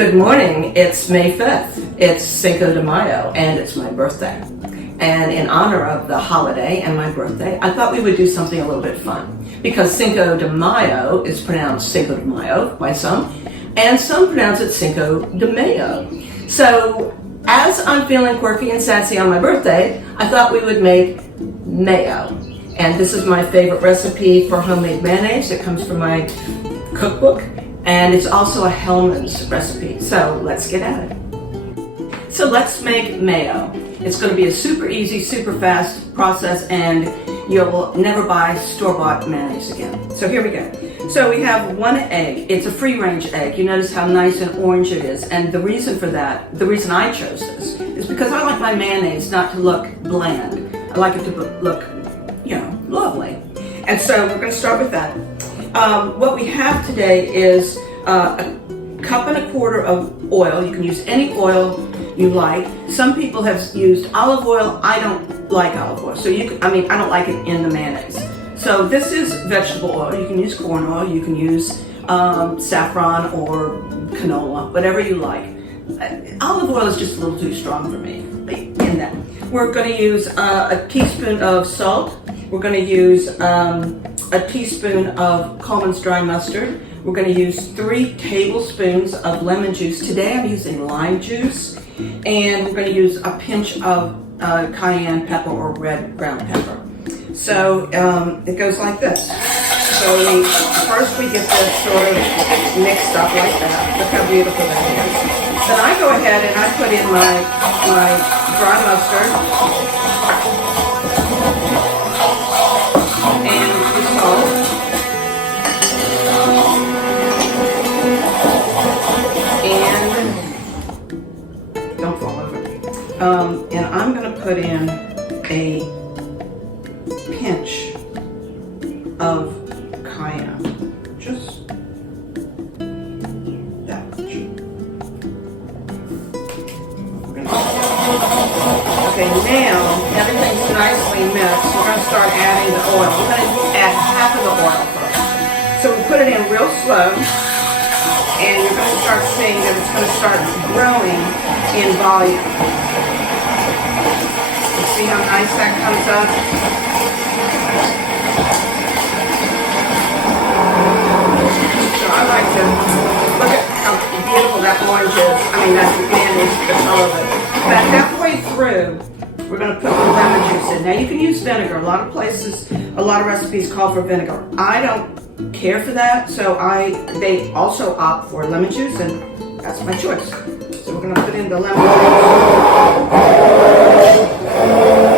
Good morning, it's May 5th. It's Cinco de Mayo and it's my birthday. And in honor of the holiday and my birthday, I thought we would do something a little bit fun. Because Cinco de Mayo is pronounced Cinco de Mayo by some, and some pronounce it Cinco de Mayo. So as I'm feeling quirky and sassy on my birthday, I thought we would make mayo. And this is my favorite recipe for homemade mayonnaise. It comes from my cookbook. And it's also a Hellman's recipe. So let's get at it. So let's make mayo. It's going to be a super easy, super fast process, and you'll never buy store-bought mayonnaise again. So here we go. So we have one egg. It's a free-range egg. You notice how nice and orange it is. And the reason for that, the reason I chose this, is because I like my mayonnaise not to look bland. I like it to look, lovely. And so we're going to start with that. What we have today is a cup and a quarter of oil. You can use any oil you like. Some people have used olive oil. I don't like olive oil. So I don't like it in the mayonnaise. So this is vegetable oil. You can use corn oil. You can use saffron or canola, whatever you like. Olive oil is just a little too strong for me in that. We're going to use a teaspoon of salt. We're going to use a teaspoon of Coleman's dry mustard. We're going to use 3 tablespoons of lemon juice. Today I'm using lime juice. And we're going to use a pinch of cayenne pepper or red ground pepper. So it goes like this. So first we get this sort of mixed up like that. Look how beautiful that is. Then I go ahead and I put in my dry mustard. And the salt. And don't fall over. And I'm going to put in a pinch of cayenne. Just that much. Okay, now everything's nicely mixed. We're going to start adding the oil. We're going to add half of the oil first. So we put it in real slow, and you're going to start seeing that it's going to start growing in volume. You see how nice that comes up? So I like to look at how beautiful that orange is. That mayonnaise, the color of it. About halfway through, we're going to put the lemon juice in. Now you can use vinegar. A lot of places, a lot of recipes call for vinegar. I don't care for that, so they also opt for lemon juice, and that's my choice. So we're going to put in the lemon juice.